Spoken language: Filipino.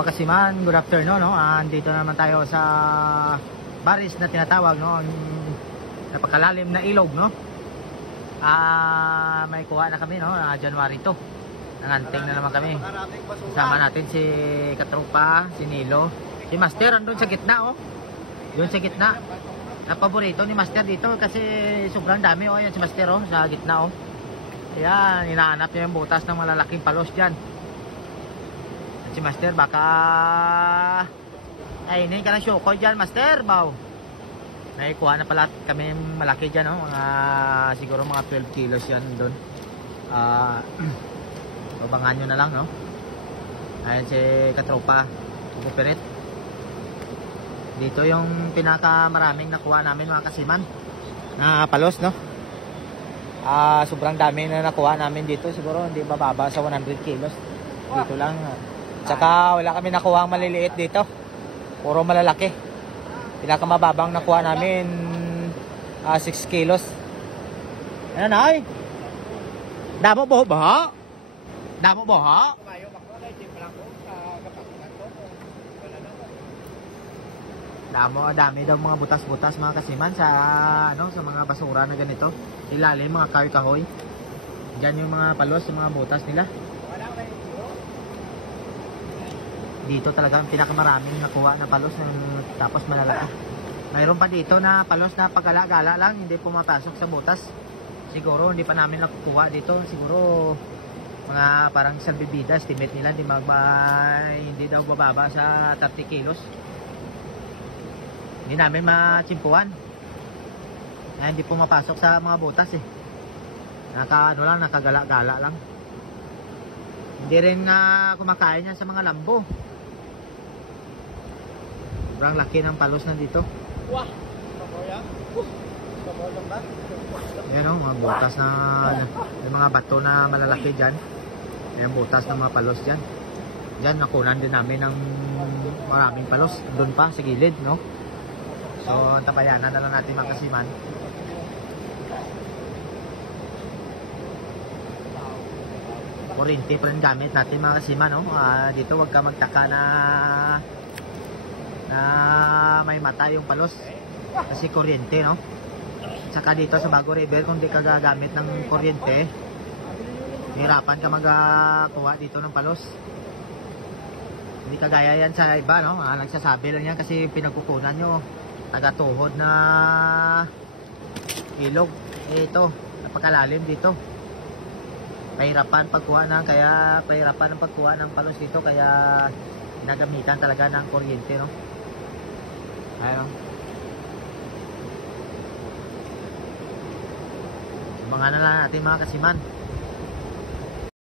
mga kasiman, good afternoon, no? Andito naman tayo sa baris na tinatawag, no? Napakalalim na ilog, no? May kuha na kami, no? January 2. Nanganting na naman kami. Kasama natin si Katropa, si Nilo, si Master andun sa gitna, oh. Doon sa gitna. Na paborito ni Master dito kasi sobrang dami, oh. Yan si Master, oh, sa gitna, oh. Ayan, hinahanap niya yung butas ng malalaking palos dyan. Si Master baka ay hindi ka na syoko dyan, Master Baw. May kuha na pala kami malaki dyan, no? Siguro mga 12 kilos yan doon. Abangan nyo na lang, no? Ayan si Katropa Kupirit. Dito yung pinakamaraming nakuha namin, mga kasiman, na palos, no? Sobrang dami na nakuha namin dito. Siguro hindi bababa sa 100 kilos. Dito lang. Tsaka wala kami nakuha ang maliliit dito. Puro malalaki. Pinakamababang nakuha namin 6 kilos. Ayan ay. Damo boho boho. Damo boho. Dami daw mga butas-butas, mga kasiman, sa ano, sa mga basura na ganito. Ilalim mga kahoy-kahoy. Diyan yung mga palos, yung mga butas nila. Dito talaga ang pinakamaraming nakuha na palos ng tapos malalaki. Mayroon pa dito na palos na pagala-gala lang, hindi pumapasok sa butas. Siguro hindi pa namin nakukuha dito. Siguro mga parang salbibida, estimate nila hindi daw bababa sa 30 kilos. Hindi namin matsimpuan. Hindi pumapasok sa mga butas eh. Nakagala-gala lang. Hindi rin kumakain yan sa mga lambo. Sobrang laki ng palos nandito. Wah! Yan o, mga butas na yung mga bato na malalaki dyan. Yan butas ng mga palos dyan. Dyan nakunan din namin ng maraming palos. Doon pa sa gilid, no? So, tapayanan na lang natin, mga kasiman. Kuryente pa rin gamit natin, mga kasiman, no? Dito wag ka magtaka na may mata yung palos kasi kuryente, no? Saka dito sa Bago River, kung di ka gagamit ng kuryente, hirapan ka magkuha dito ng palos. Hindi kagaya yan sa iba, no? Nagsasabi lang yan kasi pinagkukunan nyo tagatuhod na ilog. Ito, napakalalim dito. Pahirapan ng pagkuha ng palos dito, kaya nagamitan talaga ng kuryente, no? Ayun. Mga na lang natin, mga kasiman.